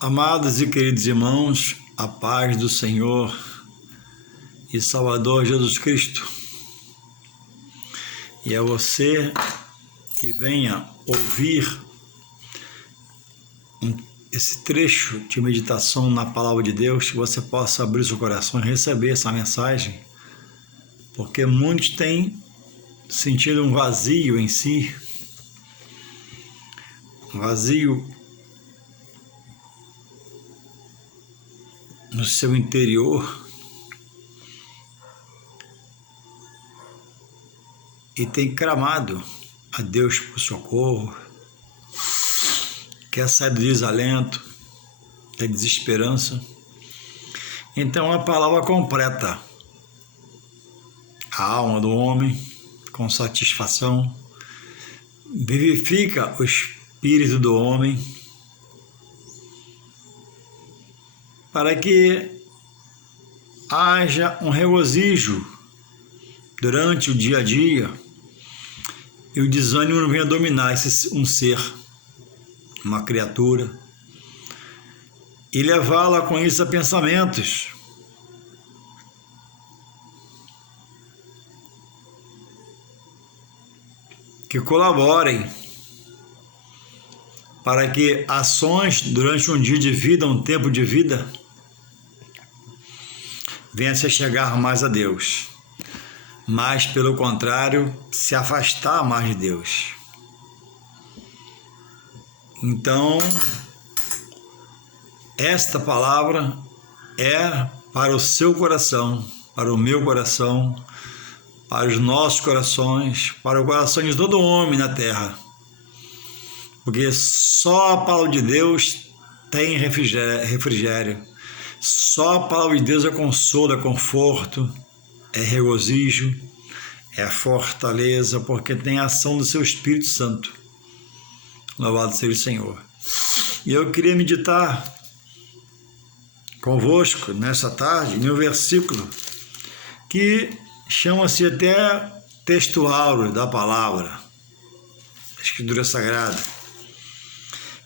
Amados e queridos irmãos, a paz do Senhor e Salvador Jesus Cristo. E é você que venha ouvir esse trecho de meditação na Palavra de Deus, que você possa abrir seu coração e receber essa mensagem, porque muitos têm sentido um vazio em si, um vazio no seu interior, e tem clamado a Deus por socorro, quer sair do desalento, da desesperança. Então a palavra completa a alma do homem com satisfação, vivifica o espírito do homem, para que haja um regozijo durante o dia a dia e o desânimo não venha dominar um ser, uma criatura, e levá-la com isso a pensamentos que colaborem para que ações durante um dia de vida, um tempo de vida, venha se chegar mais a Deus, mas pelo contrário, se afastar mais de Deus. Então, esta palavra é para o seu coração, para o meu coração, para os nossos corações, para o coração de todo homem na terra. Porque só a palavra de Deus tem refrigério. Só a palavra de Deus é consolo, é conforto, é regozijo, é fortaleza, porque tem a ação do seu Espírito Santo. Louvado seja o Senhor. E eu queria meditar convosco nessa tarde em um versículo que chama-se até texto áureo da palavra, da Escritura Sagrada,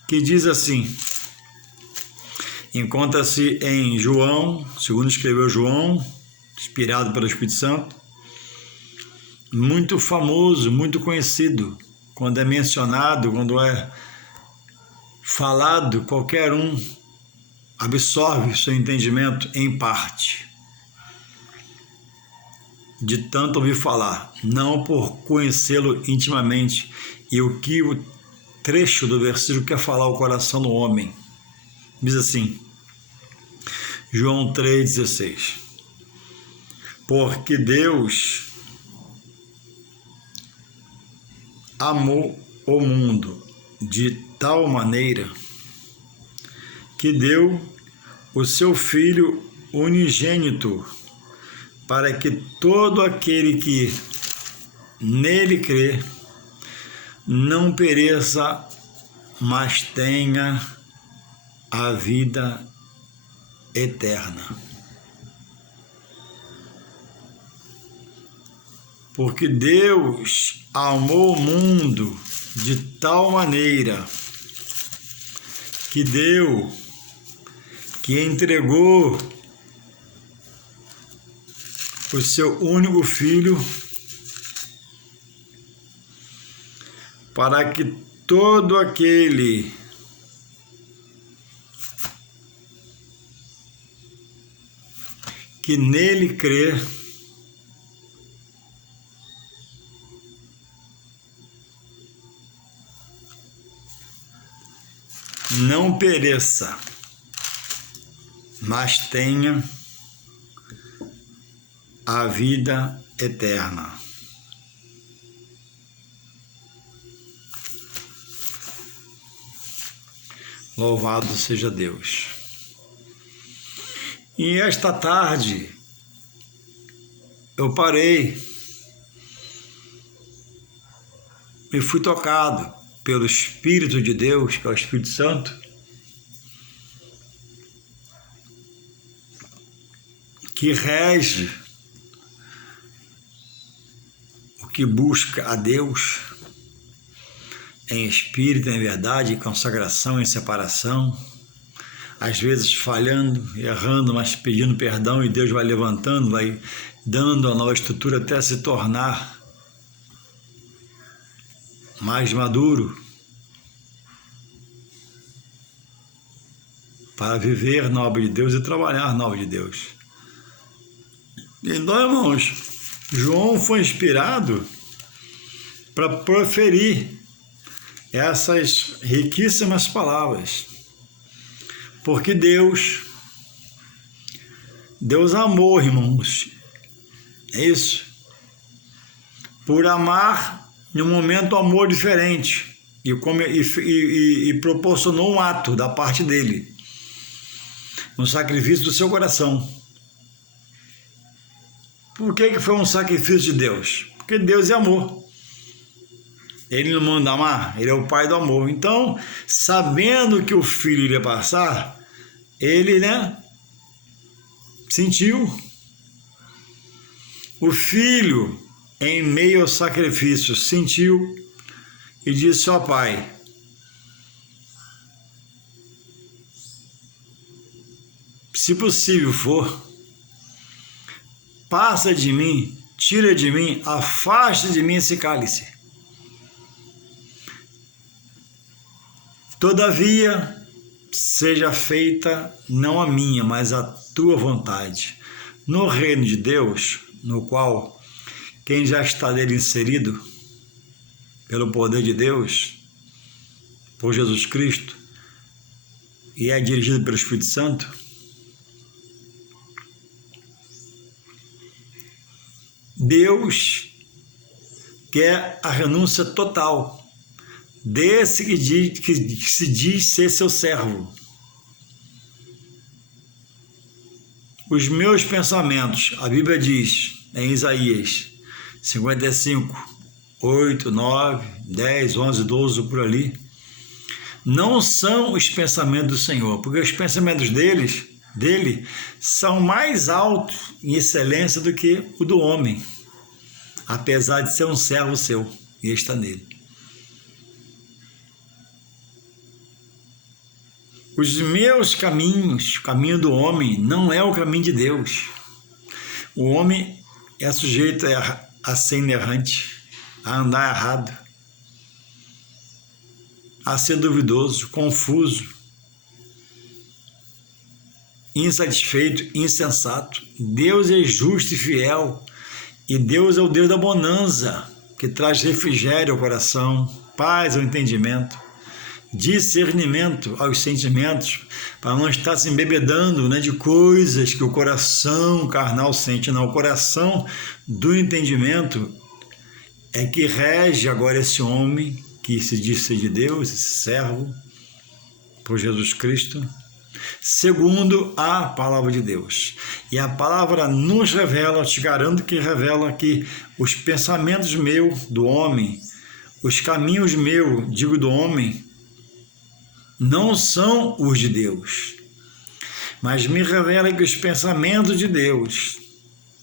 que diz assim, encontra-se em João, segundo escreveu João, inspirado pelo Espírito Santo, muito famoso, muito conhecido, quando é mencionado, quando é falado, qualquer um absorve seu entendimento em parte, de tanto ouvir falar, não por conhecê-lo intimamente, e o que o trecho do versículo quer falar ao coração do homem. Diz assim, João 3,16, porque Deus amou o mundo de tal maneira que deu o seu Filho unigênito, para que todo aquele que nele crê não pereça, mas tenha a vida eterna. Porque Deus amou o mundo de tal maneira que deu, que entregou o seu único Filho, para que todo aquele que nele crê não pereça, mas tenha a vida eterna. Louvado seja Deus. E esta tarde eu parei e fui tocado pelo Espírito de Deus, que é o Espírito Santo, que rege o que busca a Deus em espírito, em verdade, em consagração, em separação, às vezes falhando, errando, mas pedindo perdão, e Deus vai levantando, vai dando a nova estrutura até se tornar mais maduro para viver na obra de Deus e trabalhar na obra de Deus. Então, irmãos, João foi inspirado para proferir essas riquíssimas palavras, porque Deus amou, irmãos, é isso, por amar em um momento amor diferente, e proporcionou um ato da parte dele, um sacrifício do seu coração. Por que foi um sacrifício de Deus? Porque Deus é amor. Ele não manda amar, ele é o pai do amor. Então, sabendo que o filho iria passar, ele, sentiu. O filho, em meio ao sacrifício, sentiu e disse: ó Pai, se possível for, passa de mim, tira de mim, afasta de mim esse cálice. Todavia, seja feita não a minha, mas a tua vontade. No reino de Deus, no qual quem já está nele inserido, pelo poder de Deus, por Jesus Cristo, e é dirigido pelo Espírito Santo, Deus quer a renúncia total desse que se diz ser seu servo. Os meus pensamentos, a Bíblia diz em Isaías 55, 8, 9, 10, 11, 12, por ali, não são os pensamentos do Senhor, porque os pensamentos dele são mais altos em excelência do que o do homem, apesar de ser um servo seu e está nele. Os meus caminhos, o caminho do homem, não é o caminho de Deus. O homem é sujeito a ser inerrante, a andar errado, a ser duvidoso, confuso, insatisfeito, insensato. Deus é justo e fiel, e Deus é o Deus da bonança, que traz refrigério ao coração, paz ao entendimento, discernimento aos sentimentos, para não estar se embebedando de coisas que o coração carnal sente. Não, o coração do entendimento é que rege agora esse homem que se diz ser de Deus, esse servo por Jesus Cristo, segundo a palavra de Deus. E a palavra nos revela, te garanto que revela que os pensamentos meus do homem, os caminhos meus, digo do homem, não são os de Deus, mas me revela que os pensamentos de Deus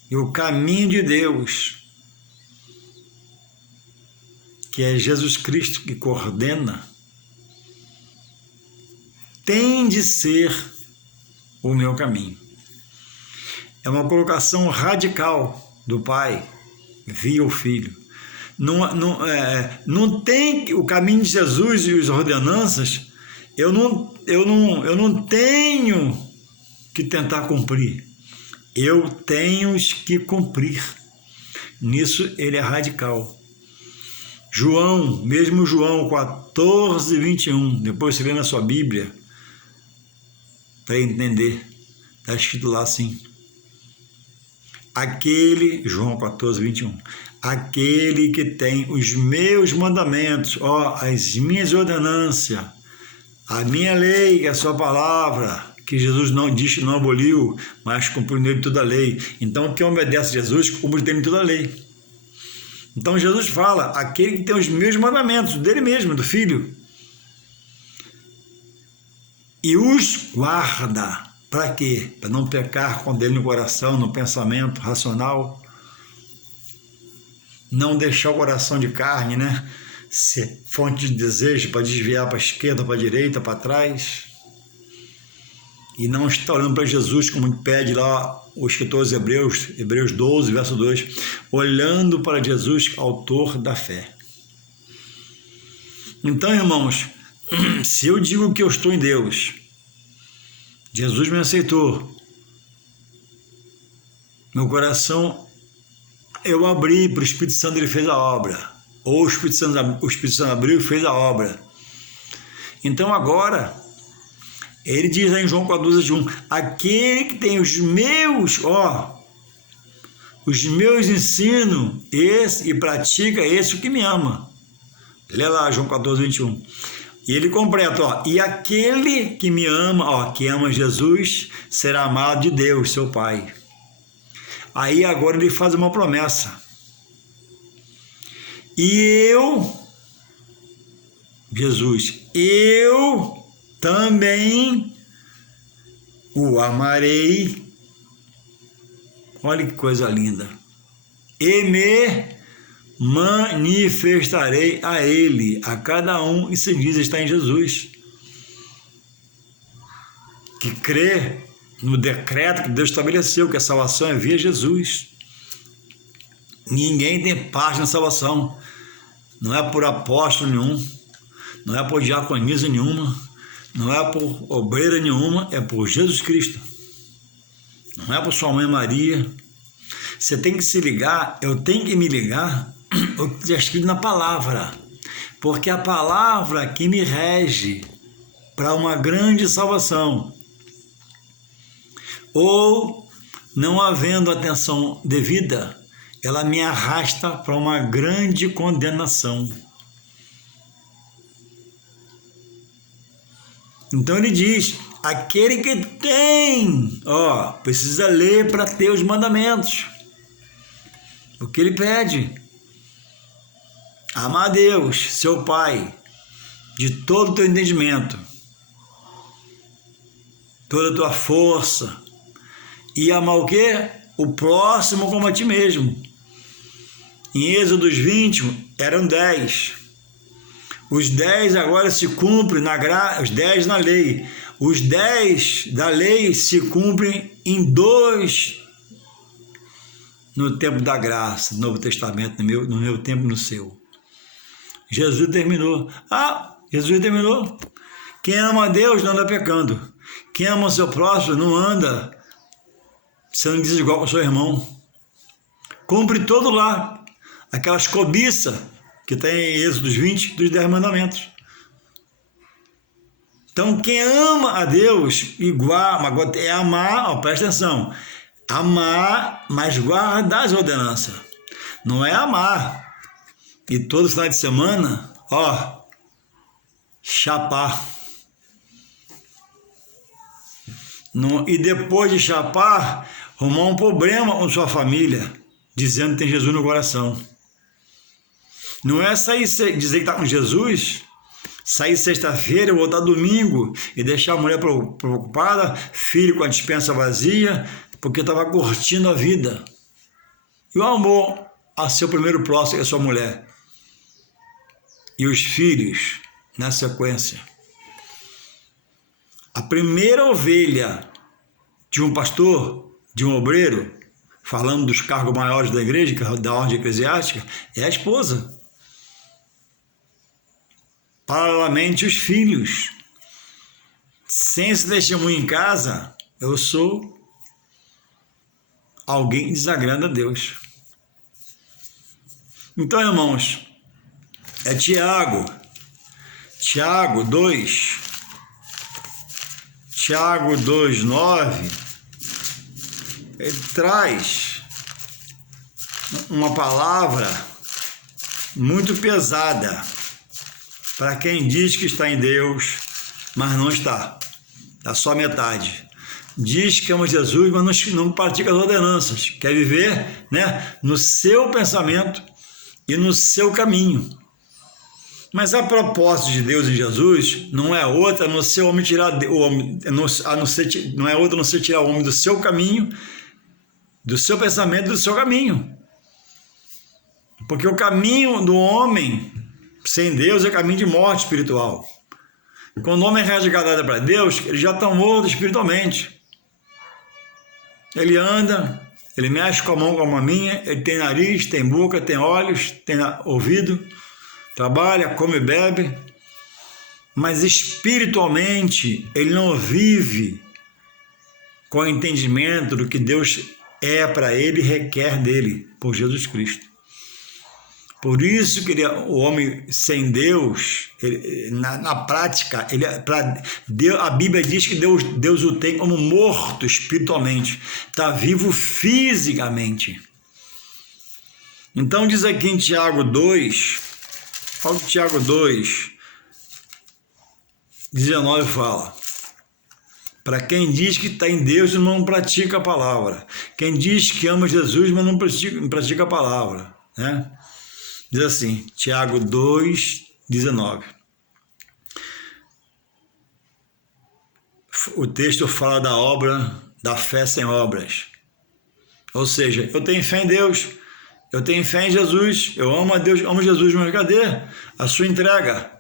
e o caminho de Deus, que é Jesus Cristo que coordena, tem de ser o meu caminho. É uma colocação radical do Pai via o Filho. Não tem o caminho de Jesus e as ordenanças. Eu não tenho que tentar cumprir. Eu tenho que cumprir. Nisso ele é radical. Mesmo João 14, 21, depois você lê na sua Bíblia, para entender, está escrito lá assim: João 14, 21, aquele que tem os meus mandamentos, as minhas ordenâncias, a minha lei, que é a sua palavra, que Jesus não diz que não aboliu, mas cumpriu nele toda a lei. Então, quem obedece a Jesus, cumpre nele toda a lei. Então, Jesus fala, aquele que tem os meus mandamentos, dele mesmo, do Filho, e os guarda. Para quê? Para não pecar com ele no coração, no pensamento racional, não deixar o coração de carne, ser fonte de desejo para desviar para a esquerda, para a direita, para trás. e não está olhando para Jesus, como pede lá o escritor aos Hebreus, Hebreus 12, verso 2, olhando para Jesus, autor da fé. Então, irmãos, se eu digo que eu estou em Deus, Jesus me aceitou, meu coração eu abri para o Espírito Santo, ele fez a obra, ou o Espírito Santo abriu e fez a obra. Então agora, ele diz lá em João 14:1, aquele que tem os meus ensinos, esse, e pratica, esse o que me ama. Lê lá, João 14:21. E ele completa, e aquele que me ama, que ama Jesus, será amado de Deus, seu Pai. Aí agora ele faz uma promessa. E eu, Jesus, eu também o amarei. Olha que coisa linda. E me manifestarei a ele, a cada um, e se diz estar em Jesus. Que crê no decreto que Deus estabeleceu, que a salvação é via Jesus. Ninguém tem parte na salvação. Não é por apóstolo nenhum, não é por diaconisa nenhuma, não é por obreira nenhuma, é por Jesus Cristo. Não é por sua mãe Maria. Você tem que se ligar, eu tenho que me ligar o que está escrito na palavra, porque a palavra que me rege para uma grande salvação. Ou, não havendo atenção devida, ela me arrasta para uma grande condenação. Então ele diz, aquele que tem, precisa ler para ter os mandamentos. O que ele pede? Amar a Deus, seu Pai, de todo o teu entendimento, toda a tua força, e amar o quê? O próximo como a ti mesmo. Em Êxodo 20 eram 10. Os 10 agora se cumprem os 10 na lei. Os 10 da lei se cumprem em 2 no tempo da graça, no Novo Testamento, no meu tempo e no seu. Jesus terminou. Jesus terminou. Quem ama a Deus não anda pecando. Quem ama o seu próximo não anda sendo desigual com o seu irmão. Cumpre todo lá aquelas cobiças que tem em Êxodo 20 dos 10 mandamentos. Então, quem ama a Deus, igual, é amar, presta atenção, amar, mas guardar as ordenanças. Não é amar e todo final de semana, chapar. E depois de chapar, arrumar um problema com sua família, dizendo que tem Jesus no coração. Não é sair dizer que está com Jesus, sair sexta-feira, voltar domingo e deixar a mulher preocupada, filho com a despensa vazia, porque estava curtindo a vida. E o amor a seu primeiro próximo, que é a sua mulher. E os filhos, na sequência. A primeira ovelha de um pastor, de um obreiro, falando dos cargos maiores da igreja, da ordem eclesiástica, é a esposa. Paralelamente, os filhos. Sem esse testemunho em casa, eu sou alguém que desagrada a Deus. Então, irmãos, é Tiago 2, Tiago 2:9, ele traz uma palavra muito pesada para quem diz que está em Deus, mas não está. Está só metade. Diz que ama Jesus, mas não pratica as ordenanças. Quer viver, no seu pensamento e no seu caminho. Mas a propósito de Deus em Jesus não é outra a não ser o homem tirar não é outra a não ser tirar o homem do seu caminho, do seu pensamento e do seu caminho. Porque o caminho do homem sem Deus é caminho de morte espiritual. Quando o homem é resgatado para Deus, ele já está morto espiritualmente. Ele anda, ele mexe com a mão como a minha, ele tem nariz, tem boca, tem olhos, tem ouvido, trabalha, come e bebe, mas espiritualmente ele não vive com o entendimento do que Deus é para ele e requer dele, por Jesus Cristo. Por isso que o homem sem Deus, na prática, a Bíblia diz que Deus o tem como morto espiritualmente, está vivo fisicamente. Então diz aqui em Tiago 2, Tiago 2, 19 fala: para quem diz que está em Deus e não pratica a palavra, quem diz que ama Jesus, mas não pratica a palavra, né? Diz assim, Tiago 2, 19. O texto fala da obra, da fé sem obras. Ou seja, eu tenho fé em Deus, eu tenho fé em Jesus, eu amo a Deus, amo Jesus, mas cadê a sua entrega?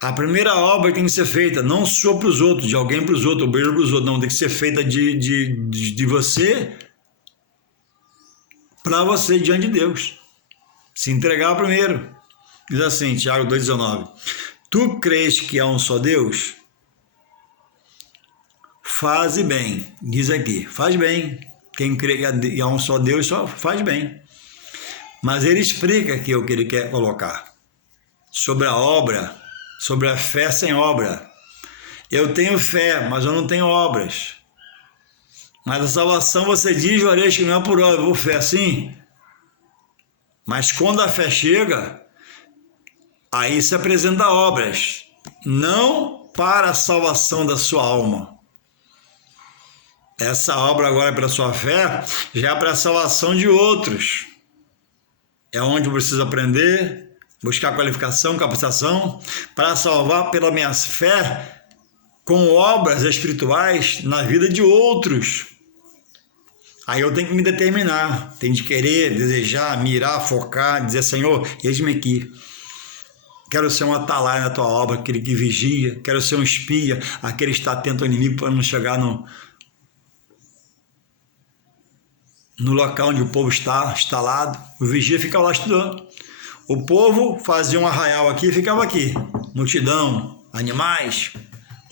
A primeira obra tem que ser feita, não sua para os outros, de alguém para os outros, ou para os outros, não, tem que ser feita de você, para você diante de Deus. Se entregar primeiro. Diz assim, Tiago 2,19. Tu crês que há um só Deus? Faze bem. Diz aqui, faz bem. Quem crê que há um só Deus só faz bem. Mas ele explica aqui o que ele quer colocar. Sobre a obra, sobre a fé sem obra. Eu tenho fé, mas eu não tenho obras. Mas a salvação, você diz, Juarez, que não é por obra, por fé, sim. Mas quando a fé chega, aí se apresenta obras, não para a salvação da sua alma. Essa obra agora é para a sua fé, já é para a salvação de outros. É onde eu preciso aprender, buscar qualificação, capacitação, para salvar pela minha fé com obras espirituais na vida de outros. Aí eu tenho que me determinar, tenho de querer, desejar, mirar, focar, dizer, Senhor, eis-me aqui. Quero ser um atalaia na tua obra, aquele que vigia, quero ser um espia, aquele que está atento ao inimigo para não chegar no local onde o povo está instalado. O vigia ficava lá estudando. O povo fazia um arraial aqui e ficava aqui. Multidão, animais,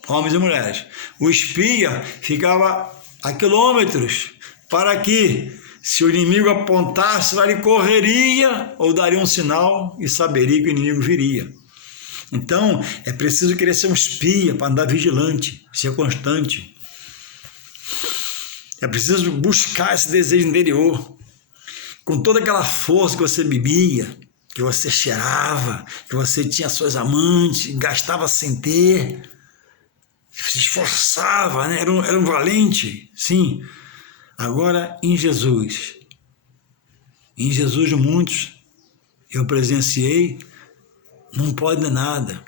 homens e mulheres. O espia ficava a quilômetros, para que, se o inimigo apontasse, ele correria ou daria um sinal e saberia que o inimigo viria. Então, é preciso querer ser um espia para andar vigilante, ser constante. É preciso buscar esse desejo interior, com toda aquela força que você bebia, que você cheirava, que você tinha suas amantes, gastava sem ter, se esforçava, né? Era um valente, sim. Agora, em Jesus muitos eu presenciei, não pode nada.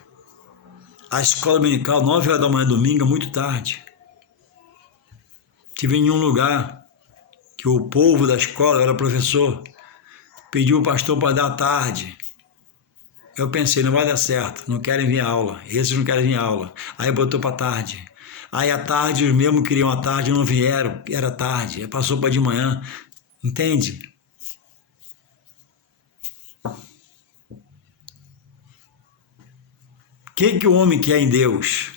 A escola dominical, 9 horas da manhã, domingo, muito tarde. Tive em um lugar que o povo da escola, eu era professor, pediu o pastor para dar tarde. Eu pensei, não vai dar certo, não querem vir à aula, esses não querem vir à aula. Aí botou para tarde. Aí à tarde, os mesmos queriam à tarde, não vieram, era tarde, aí passou para de manhã, entende? O que o homem quer em Deus?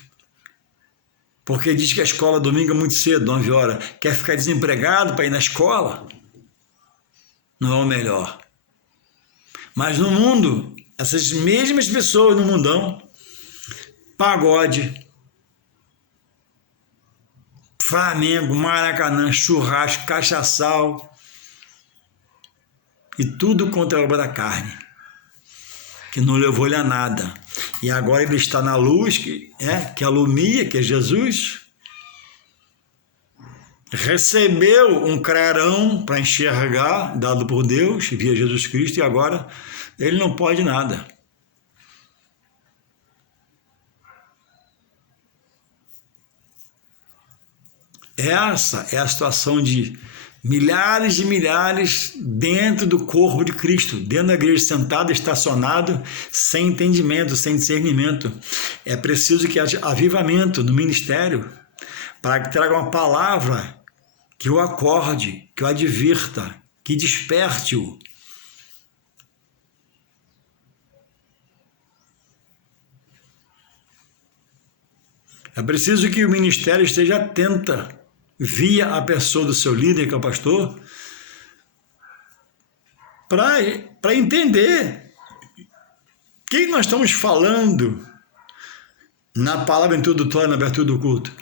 Porque diz que a escola domingo é muito cedo, 9 horas, quer ficar desempregado para ir na escola? Não é o melhor. Mas no mundo, essas mesmas pessoas no mundão, pagode, Flamengo, Maracanã, churrasco, cachaçal e tudo contra a obra da carne, que não levou ele a nada. E agora ele está na luz, que alumia, que é Jesus. Recebeu um clarão para enxergar, dado por Deus, via Jesus Cristo, e agora ele não pode nada. Essa é a situação de Milhares de milhares dentro do corpo de Cristo, dentro da igreja, sentado, estacionado, sem entendimento, sem discernimento. É preciso que haja avivamento no ministério para que traga uma palavra que o acorde, que o advirta, que desperte-o. É preciso que o ministério esteja atento via a pessoa do seu líder, que é o pastor, para entender quem nós estamos falando na palavra introdutória, na abertura do culto.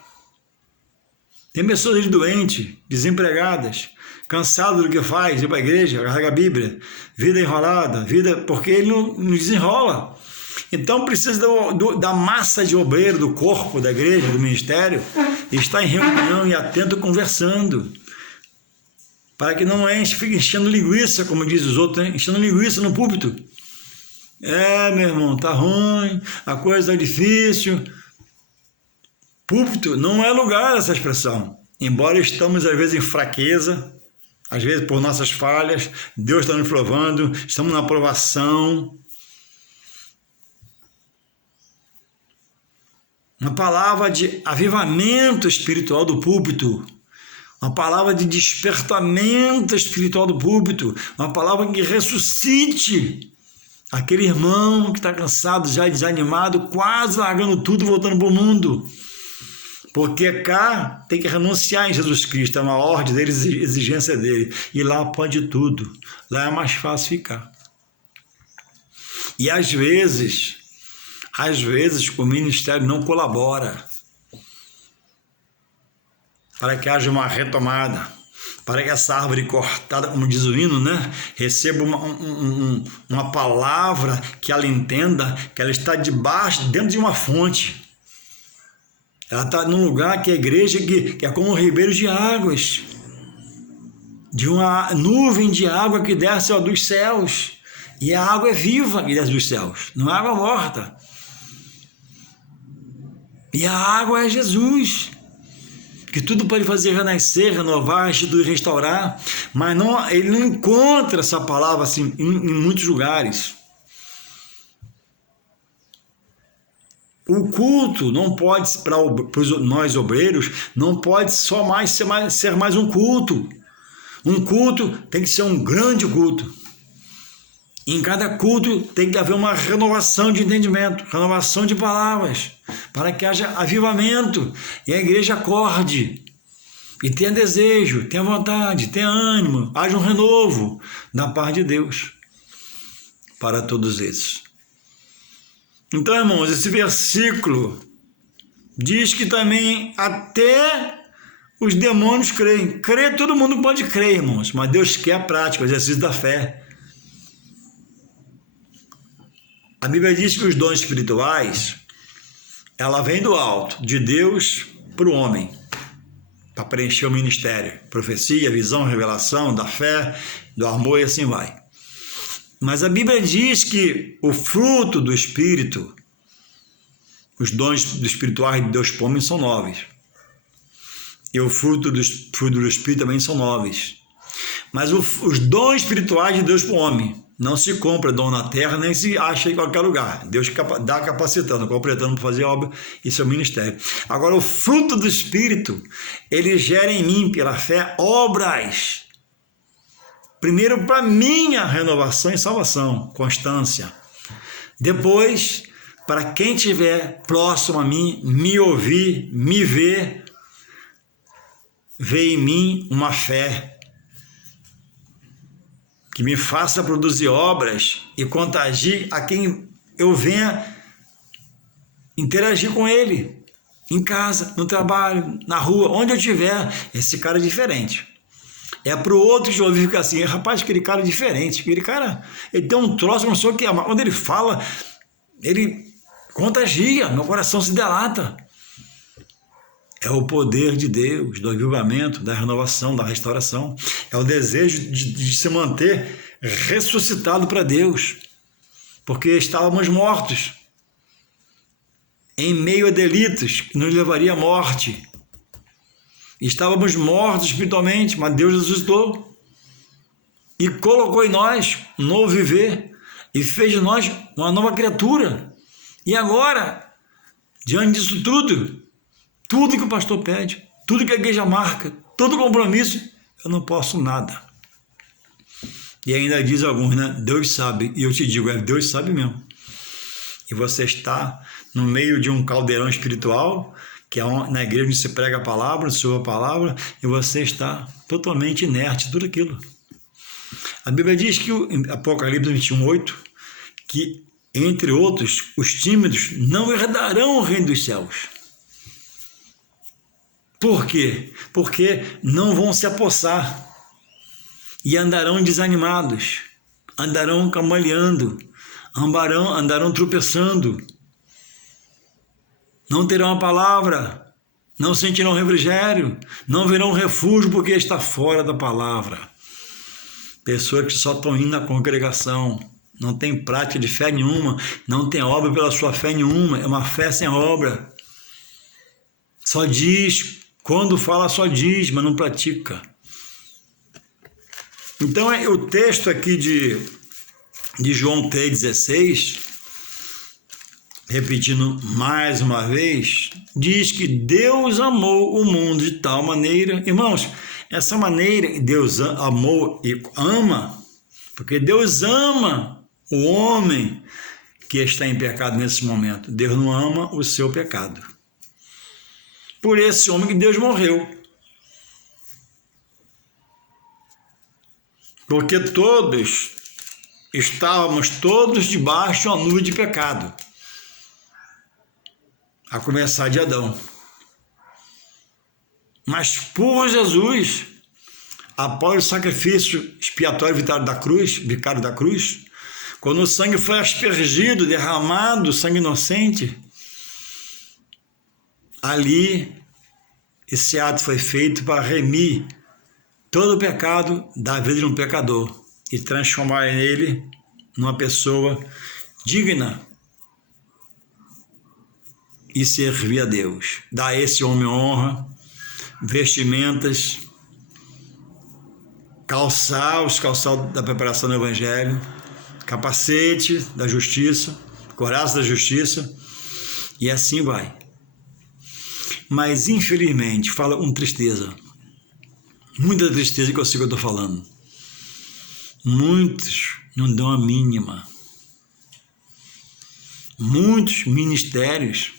Tem pessoas ali doentes, desempregadas, cansadas do que faz, ir para a igreja, carrega a Bíblia, vida enrolada, vida porque ele não desenrola. Então precisa da massa de obreiro, do corpo da igreja, do ministério, estar em reunião e atento conversando, para que não fique enchendo linguiça, como diz os outros, né? Enchendo linguiça no púlpito. Meu irmão, tá ruim, a coisa tá difícil. Púlpito não é lugar dessa expressão. Embora estamos às vezes em fraqueza, às vezes por nossas falhas, Deus está nos provando, estamos na aprovação. Uma palavra de avivamento espiritual do púlpito, uma palavra de despertamento espiritual do púlpito, uma palavra que ressuscite aquele irmão que está cansado, já desanimado, quase largando tudo e voltando para o mundo. Porque cá tem que renunciar em Jesus Cristo, é uma ordem dele, exigência dele. E lá pode tudo, lá é mais fácil ficar. E às vezes o ministério não colabora para que haja uma retomada, para que essa árvore cortada, como diz o hino, né, receba uma palavra que ela entenda que ela está dentro de uma fonte. Ela está num lugar que é a igreja que é como ribeiros de águas, de uma nuvem de água que desce dos céus. E a água é viva que desce dos céus, não é água morta. E a água é Jesus, que tudo pode fazer renascer, renovar, restituir, restaurar, mas ele não encontra essa palavra assim, em muitos lugares. O culto não pode, para nós obreiros, não pode ser mais um culto. Um culto tem que ser um grande culto. Em cada culto tem que haver uma renovação de entendimento, renovação de palavras, para que haja avivamento e a igreja acorde e tenha desejo, tenha vontade, tenha ânimo, haja um renovo da parte de Deus para todos esses. Então, irmãos, esse versículo diz que também até os demônios creem. Crer, todo mundo pode crer, irmãos, mas Deus quer a prática, o exercício da fé. A Bíblia diz que os dons espirituais, ela vem do alto, de Deus para o homem, para preencher o ministério. Profecia, visão, revelação, da fé, do amor e assim vai. Mas a Bíblia diz que o fruto do Espírito, os dons espirituais de Deus para o homem são 9. E o fruto do Espírito também são 9. Mas os dons espirituais de Deus para o homem, não se compra dom na terra, nem se acha em qualquer lugar. Deus dá capacitando, completando para fazer obra, isso é o ministério. Agora, o fruto do Espírito, ele gera em mim, pela fé, obras. Primeiro, para minha renovação e salvação, constância. Depois, para quem estiver próximo a mim, me ouvir, me ver, ver em mim uma fé que me faça produzir obras e contagie a quem eu venha interagir com ele, em casa, no trabalho, na rua, onde eu estiver. Esse cara é diferente. É para o outro que ouvir ficar assim, rapaz, aquele cara é diferente, aquele cara, ele tem um troço, uma pessoa que quando ele fala, ele contagia, meu coração se delata. É o poder de Deus, do avivamento, da renovação, da restauração. É o desejo de se manter ressuscitado para Deus, porque estávamos mortos, em meio a delitos que nos levaria à morte. Estávamos mortos espiritualmente, mas Deus ressuscitou e colocou em nós um novo viver e fez de nós uma nova criatura. E agora, diante disso tudo que o pastor pede, tudo que a igreja marca, todo compromisso, eu não posso nada. E ainda diz alguns, né? Deus sabe. E eu te digo, Deus sabe mesmo. E você está no meio de um caldeirão espiritual, que é na igreja onde se prega a palavra, se ouve a palavra, e você está totalmente inerte, tudo aquilo. A Bíblia diz que, em Apocalipse 21:8, que, entre outros, os tímidos não herdarão o reino dos céus. Por quê? Porque não vão se apossar e andarão desanimados, andarão cambaleando, andarão tropeçando, não terão a palavra, não sentirão refrigério, não verão refúgio porque está fora da palavra. Pessoas que só estão indo na congregação, não tem prática de fé nenhuma, não tem obra pela sua fé nenhuma, é uma fé sem obra. Só diz, quando fala só diz, mas não pratica. Então o texto aqui de João 3,16, repetindo mais uma vez, diz que Deus amou o mundo de tal maneira, irmãos, essa maneira que Deus amou e ama, porque Deus ama o homem que está em pecado nesse momento. Deus não ama o seu pecado. Por esse homem que Deus morreu. Porque estávamos todos debaixo de uma nuvem de pecado. A começar de Adão. Mas por Jesus, após o sacrifício expiatório vicário da cruz, quando o sangue foi aspergido, derramado, sangue inocente, ali esse ato foi feito para remir todo o pecado da vida de um pecador e transformar ele numa pessoa digna e servir a Deus. Dar a esse homem honra, vestimentas, os calçados da preparação do Evangelho, capacete da justiça, coraça da justiça, e assim vai. Mas, infelizmente, fala com tristeza, muita tristeza que eu sei que eu estou falando. Muitos não dão a mínima. Muitos ministérios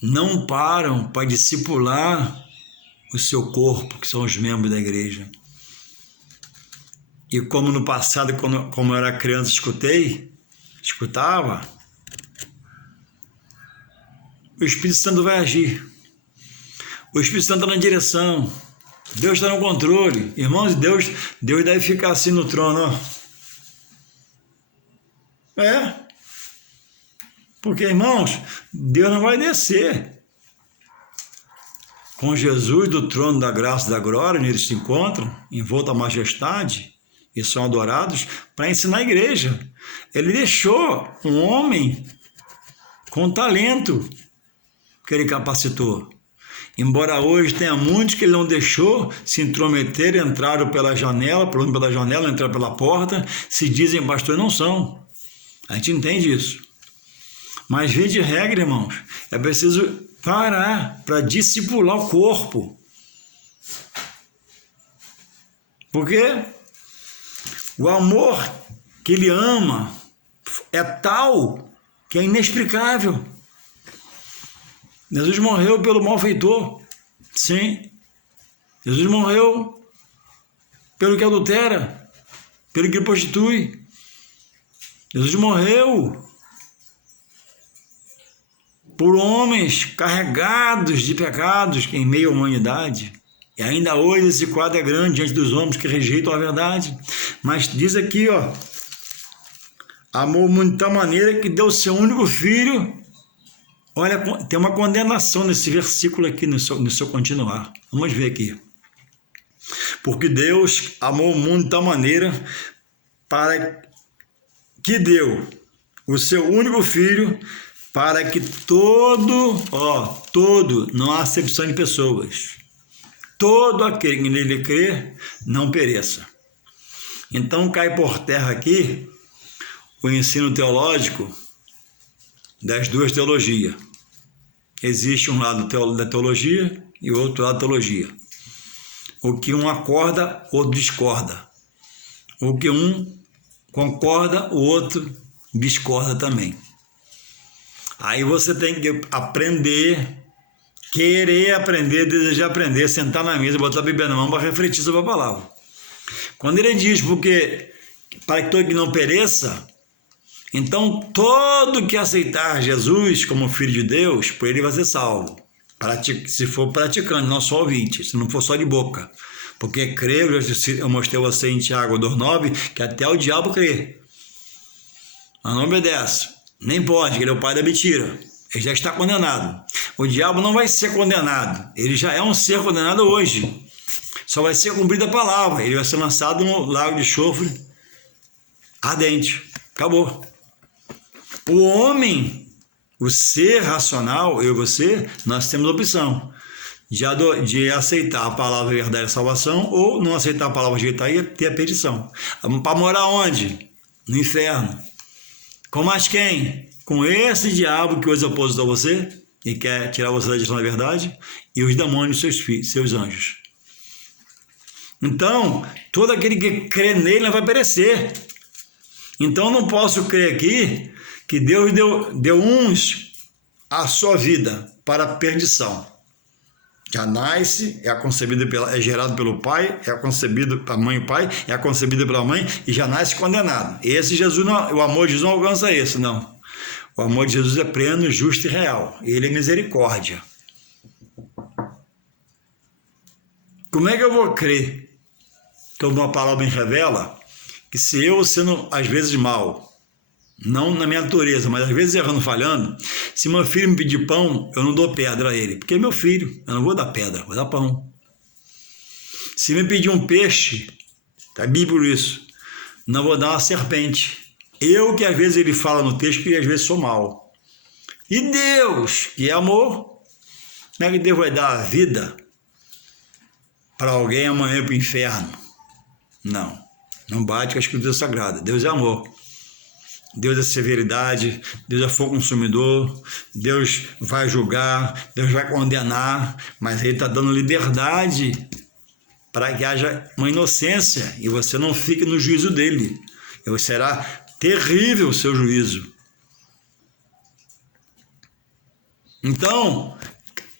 não param para discipular o seu corpo, que são os membros da igreja. E como no passado, como eu era criança, escutava, o Espírito Santo vai agir. O Espírito Santo está na direção. Deus está no controle. Irmãos, Deus deve ficar assim no trono, ó. Porque, irmãos, Deus não vai descer. Com Jesus do trono da graça e da glória, onde eles se encontram, envolto à majestade, e são adorados, para ensinar a igreja. Ele deixou um homem com talento que ele capacitou. Embora hoje tenha muitos que ele não deixou se intrometer, entraram pela janela, entraram pela porta, se dizem pastor, não são. A gente entende isso. Mas, via de regra, irmãos, é preciso parar para discipular o corpo. Porque o amor que ele ama é tal que é inexplicável. Jesus morreu pelo malfeitor, sim. Jesus morreu pelo que adultera, pelo que prostitui. Jesus morreu por homens carregados de pecados em meio à humanidade. E ainda hoje esse quadro é grande diante dos homens que rejeitam a verdade. Mas diz aqui, ó, amou muito de tal maneira que deu seu único filho. Olha, tem uma condenação nesse versículo aqui, no seu continuar. Vamos ver aqui. Porque Deus amou o mundo de tal maneira para que deu o seu único filho para que todo, não há acepção de pessoas, todo aquele que nele crê não pereça. Então cai por terra aqui o ensino teológico das duas teologias. Existe um lado da teologia e outro lado da teologia. O que um acorda, o outro discorda. O que um concorda, o outro discorda também. Aí você tem que aprender, querer aprender, desejar aprender, sentar na mesa, botar a Bíblia na mão para refletir sobre a palavra. Quando ele diz, porque para que todo que não pereça, então todo que aceitar Jesus como Filho de Deus, por ele vai ser salvo. Se for praticando, não só ouvinte, se não for só de boca. Porque crer, eu mostrei a você em Tiago 2,9, que até o diabo crê. Mas não obedece. Nem pode, que ele é o pai da mentira. Ele já está condenado. O diabo não vai ser condenado. Ele já é um ser condenado hoje. Só vai ser cumprida a palavra. Ele vai ser lançado no lago de enxofre ardente. Acabou. O homem, o ser racional, eu e você, nós temos a opção de aceitar a palavra verdade e salvação ou não aceitar a palavra rejeitar e ter a perdição. Para morar onde? No inferno. Com mais quem? Com esse diabo que hoje opositou a você e quer tirar você da direção da verdade e os demônios, seus filhos, seus anjos. Então, todo aquele que crê nele não vai perecer. Então, eu não posso crer aqui que Deus deu uns a sua vida para a perdição. Já nasce, é gerado pelo pai, é concebido pela mãe e pai, é concebido pela mãe e já nasce condenado. Esse Jesus, o amor de Jesus não alcança esse, não. O amor de Jesus é pleno, justo e real. Ele é misericórdia. Como é que eu vou crer? Como uma palavra me revela que se eu, sendo às vezes mal, não na minha natureza, mas às vezes errando, falhando, se meu filho me pedir pão, eu não dou pedra a ele, porque é meu filho, eu não vou dar pedra, vou dar pão. Se me pedir um peixe, está bíblico isso, não vou dar uma serpente. Eu que às vezes ele fala no texto que às vezes sou mal. E Deus, que é amor, como é que Deus vai dar a vida para alguém amanhã para o inferno? Não, não bate com a Escritura Sagrada. Deus é amor. Deus é severidade, Deus é fogo consumidor, Deus vai julgar, Deus vai condenar, mas Ele está dando liberdade para que haja uma inocência e você não fique no juízo dele. E será terrível o seu juízo. Então,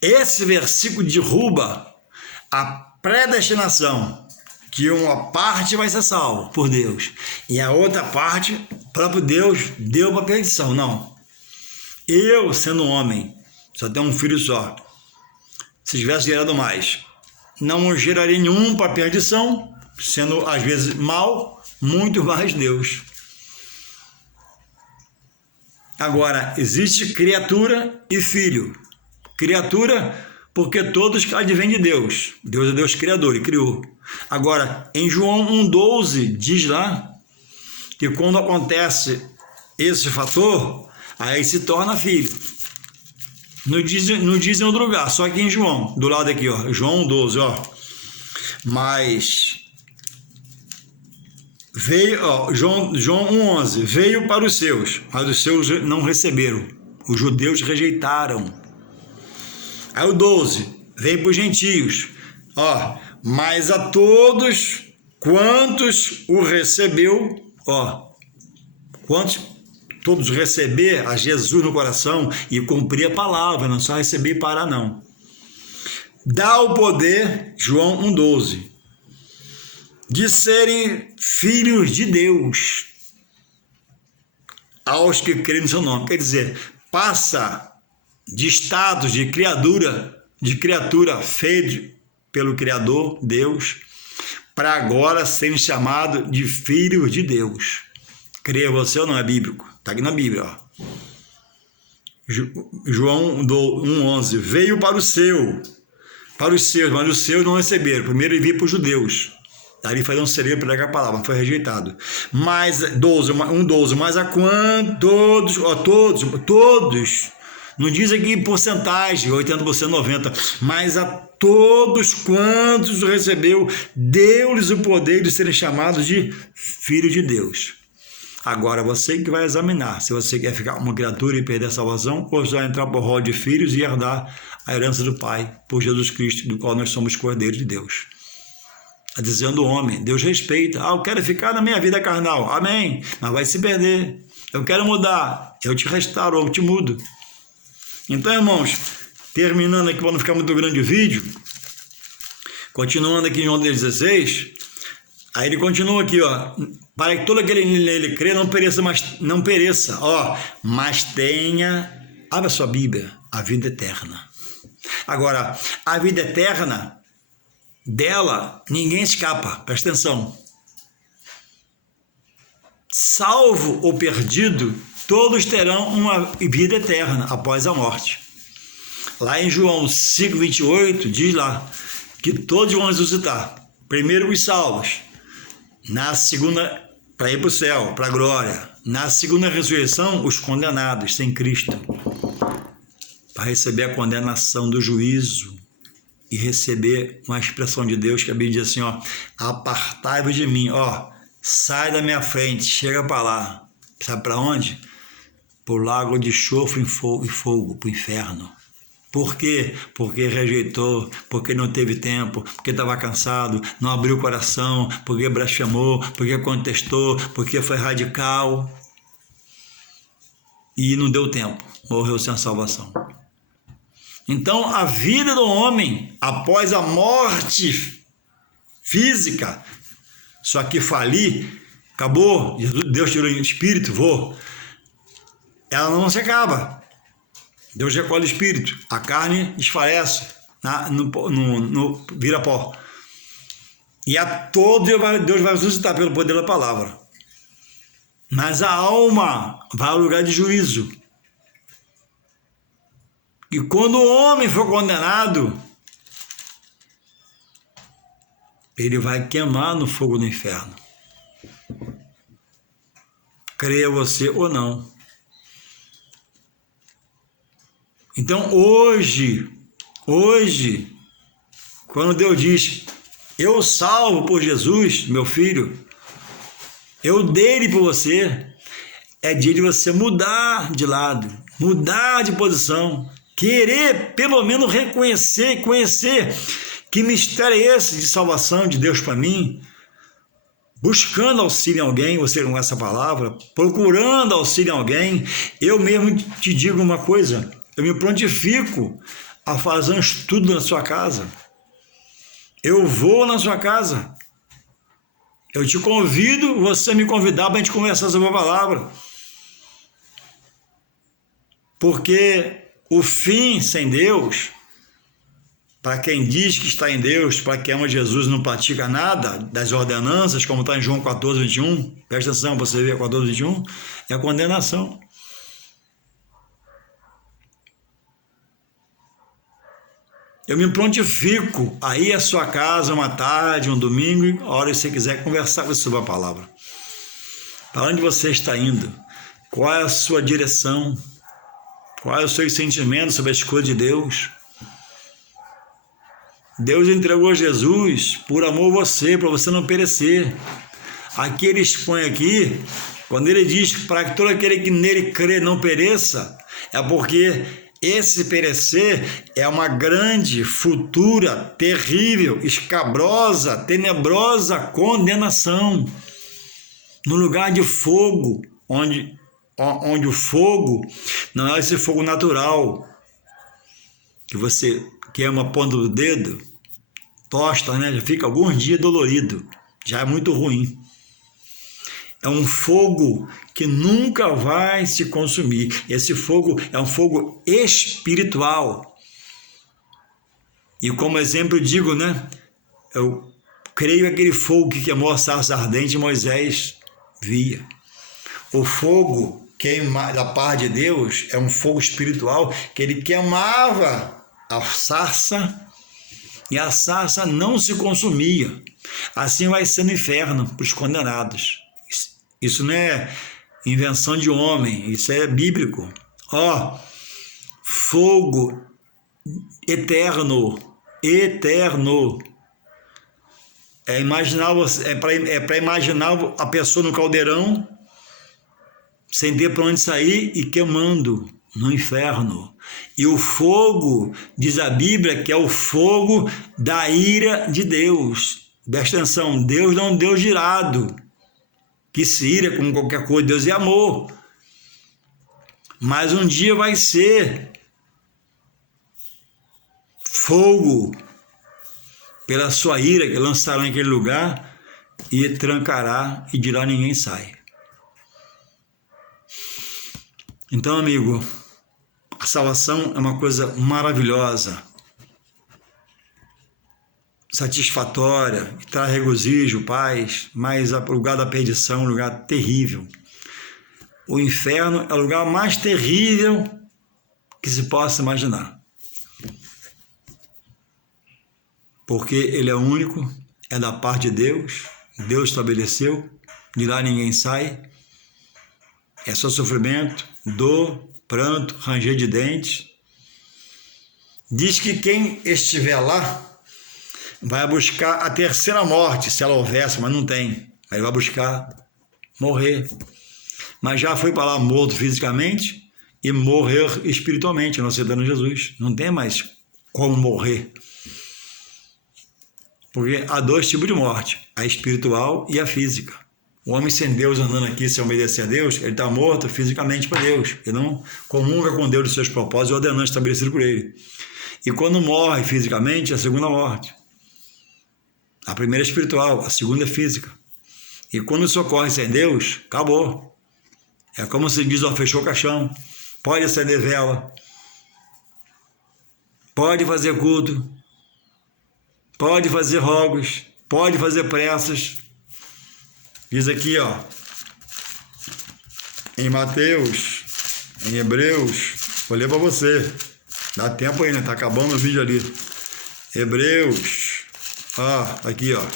esse versículo derruba a predestinação, que uma parte vai ser salva por Deus e a outra parte, o próprio Deus deu para a perdição. Não. Eu, sendo homem, só tenho um filho só. Se tivesse gerado mais, não geraria nenhum para a perdição, sendo às vezes mal, muito mais Deus. Agora, existe criatura e filho. Criatura, porque todos advêm de Deus. Deus é Deus criador e criou. Agora, em João 1,12, diz lá que quando acontece esse fator, aí se torna filho. Não diz em outro lugar, só que em João, do lado aqui, ó, João 1,12, ó. Mas veio, ó, João 1,11, veio para os seus, mas os seus não receberam. Os judeus rejeitaram. Aí o 12, veio para os gentios, ó, mas a todos quantos o recebeu, ó, quantos todos receber a Jesus no coração e cumprir a palavra, não só receber e parar não. Dá o poder, João 1,12, de serem filhos de Deus aos que creem no seu nome. Quer dizer, passa de status de criatura feito pelo Criador, Deus, para agora serem chamados de filhos de Deus. Creia você ou não, é bíblico? Está aqui na Bíblia, ó. João 1,11, veio para os seus, mas os seus não receberam. Primeiro ele veio para os judeus. Ali fazia um celeiro para pregar a palavra, foi rejeitado. Mas 1,12, mas a quanto? Todos Não diz aqui porcentagem, 80%, 90%, mas a todos quantos o recebeu, deu-lhes o poder de serem chamados de filho de Deus. Agora, você que vai examinar se você quer ficar uma criatura e perder a salvação, ou se vai entrar por rol de filhos e herdar a herança do Pai, por Jesus Cristo, do qual nós somos cordeiros de Deus. Está dizendo o homem, Deus respeita. Eu quero ficar na minha vida carnal, amém, mas vai se perder. Eu quero mudar, eu te restauro, eu te mudo. Então, irmãos, terminando aqui para não ficar muito grande o vídeo, continuando aqui em João 16, aí ele continua aqui, ó, para que todo aquele nele crê não pereça, mas tenha, abra a sua Bíblia, a vida eterna. Agora, a vida eterna, dela ninguém escapa, presta atenção. Salvo o perdido, todos terão uma vida eterna após a morte. Lá em João 5,28 diz lá que todos vão ressuscitar. Primeiro os salvos, na segunda para ir para o céu, para a glória. Na segunda ressurreição, os condenados sem Cristo, para receber a condenação do juízo e receber uma expressão de Deus que a Bíblia diz assim, ó, apartai-vos de mim, ó, sai da minha frente, chega para lá. Sabe para onde? Para o lago de enxofre e fogo, para o inferno. Por quê? Porque rejeitou, porque não teve tempo, porque estava cansado, não abriu o coração, porque blasfemou, porque contestou, porque foi radical e não deu tempo, morreu sem a salvação. Então, a vida do homem, após a morte física, só que falir, acabou, Deus tirou o espírito, ela não se acaba. Deus recolhe o espírito, a carne desfalece, vira pó. E a todo Deus vai ressuscitar pelo poder da palavra. Mas a alma vai ao lugar de juízo. E quando o homem for condenado, ele vai queimar no fogo do inferno. Creia você ou não. Então hoje, quando Deus diz, eu salvo por Jesus, meu filho, eu dei por você, é dia de você mudar de lado, mudar de posição, querer pelo menos reconhecer e conhecer que mistério é esse de salvação de Deus para mim, buscando auxílio em alguém, você com essa palavra, procurando auxílio em alguém. Eu mesmo te digo uma coisa, eu me prontifico a fazer um estudo na sua casa. Eu vou na sua casa. Eu te convido, você me convidar para a gente conversar sobre a palavra. Porque o fim sem Deus, para quem diz que está em Deus, para quem ama Jesus não pratica nada das ordenanças, como está em João 14, 21, presta atenção para você ver 14, 21, é a condenação. Eu me prontifico a ir à sua casa uma tarde, um domingo, a hora que você quiser conversar sobre a palavra. Para onde você está indo? Qual é a sua direção? Qual é o seu sentimento sobre as coisas de Deus? Deus entregou Jesus por amor a você, para você não perecer. Aqui ele expõe aqui, quando ele diz para que todo aquele que nele crê não pereça, é porque esse perecer é uma grande, futura, terrível, escabrosa, tenebrosa condenação. No lugar de fogo, onde o fogo não é esse fogo natural, que você queima a ponta do dedo, tosta, né? Já fica alguns dias dolorido, já é muito ruim. É um fogo que nunca vai se consumir. Esse fogo é um fogo espiritual. E como exemplo digo, né? Eu creio aquele fogo que queimou a sarça ardente, Moisés via. O fogo queima da parte de Deus é um fogo espiritual que ele queimava a sarça e a sarça não se consumia. Assim vai ser no inferno para os condenados. Isso não é invenção de homem, isso é bíblico. fogo eterno. Eterno. É para imaginar a pessoa no caldeirão, sem ter para onde sair e queimando no inferno. E o fogo, diz a Bíblia, que é o fogo da ira de Deus. Presta atenção, Deus não é um Deus irado, que se ira com qualquer coisa. Deus é amor. Mas um dia vai ser fogo pela sua ira que lançará naquele lugar e trancará e de lá ninguém sai. Então, amigo, a salvação é uma coisa maravilhosa, satisfatória, que traz regozijo, paz, mas o lugar da perdição é um lugar terrível. O inferno é o lugar mais terrível que se possa imaginar. Porque ele é único, é da parte de Deus, Deus estabeleceu, de lá ninguém sai, é só sofrimento, dor, pranto, ranger de dentes. Diz que quem estiver lá vai buscar a terceira morte, se ela houvesse, mas não tem. Aí vai buscar morrer. Mas já foi para lá morto fisicamente e morrer espiritualmente, não aceitando Jesus. Não tem mais como morrer. Porque há dois tipos de morte, a espiritual e a física. O homem sem Deus andando aqui, sem obedecer a Deus, ele está morto fisicamente para Deus. Ele não comunga com Deus dos seus propósitos e ordenantes estabelecidos por ele. E quando morre fisicamente, é a segunda morte. A primeira é espiritual, a segunda é física. E quando socorre sem Deus, acabou. É como se diz, ó, fechou o caixão. Pode acender vela. Pode fazer culto. Pode fazer rogos, pode fazer preces. Diz aqui, ó, em Mateus, em Hebreus, vou ler para você. Dá tempo ainda, tá acabando o vídeo ali. Hebreus, ó, aqui, ó.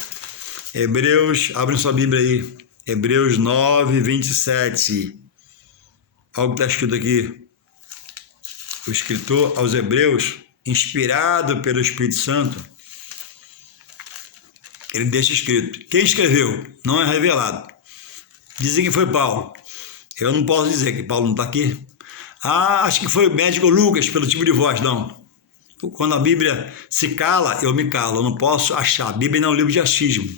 Hebreus, abre sua Bíblia aí. Hebreus 9, 27. Olha o que está escrito aqui. O escritor aos Hebreus, inspirado pelo Espírito Santo, ele deixa escrito. Quem escreveu? Não é revelado. Dizem que foi Paulo. Eu não posso dizer que Paulo não está aqui. Ah, acho que foi o médico Lucas, pelo tipo de voz. Não. Quando a Bíblia se cala, eu me calo. Eu não posso achar. A Bíblia não é um livro de achismo.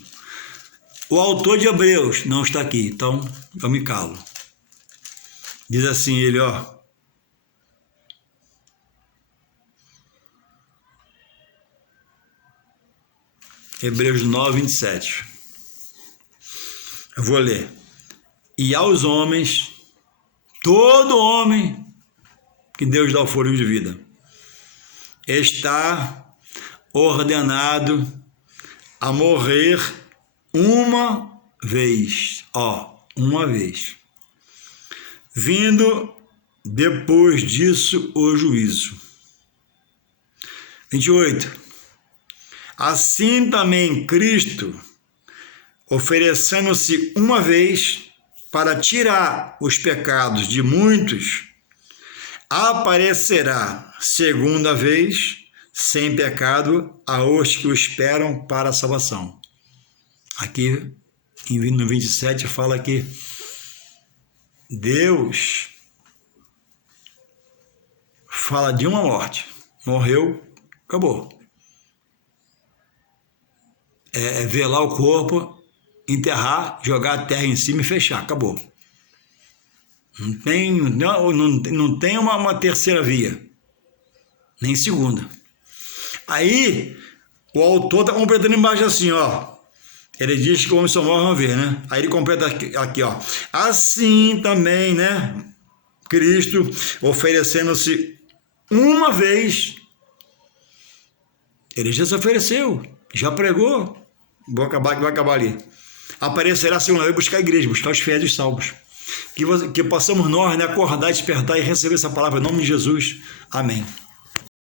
O autor de Hebreus não está aqui. Então, eu me calo. Diz assim ele, ó. Hebreus 9, 27. Eu vou ler. E aos homens, todo homem que Deus dá o fôlego de vida, está ordenado a morrer uma vez. Ó, uma vez. Vindo depois disso o juízo. 28. Assim também Cristo, oferecendo-se uma vez para tirar os pecados de muitos, aparecerá segunda vez, sem pecado, aos que o esperam para a salvação. Aqui, no 27, fala que Deus fala de uma morte. Morreu, acabou. É velar o corpo, enterrar, jogar a terra em cima e fechar, acabou. Não tem uma terceira via, nem segunda. Aí, o autor está completando embaixo assim, ó. Ele diz que o homem só morre uma vez, né? Aí ele completa aqui, ó. Assim também, né? Cristo oferecendo-se uma vez. Ele já se ofereceu, já pregou. Vai acabar ali. Aparecerá segunda vez buscar a igreja, buscar os fiéis e os salvos. Que possamos nós, né, acordar, despertar e receber essa palavra em nome de Jesus. Amém.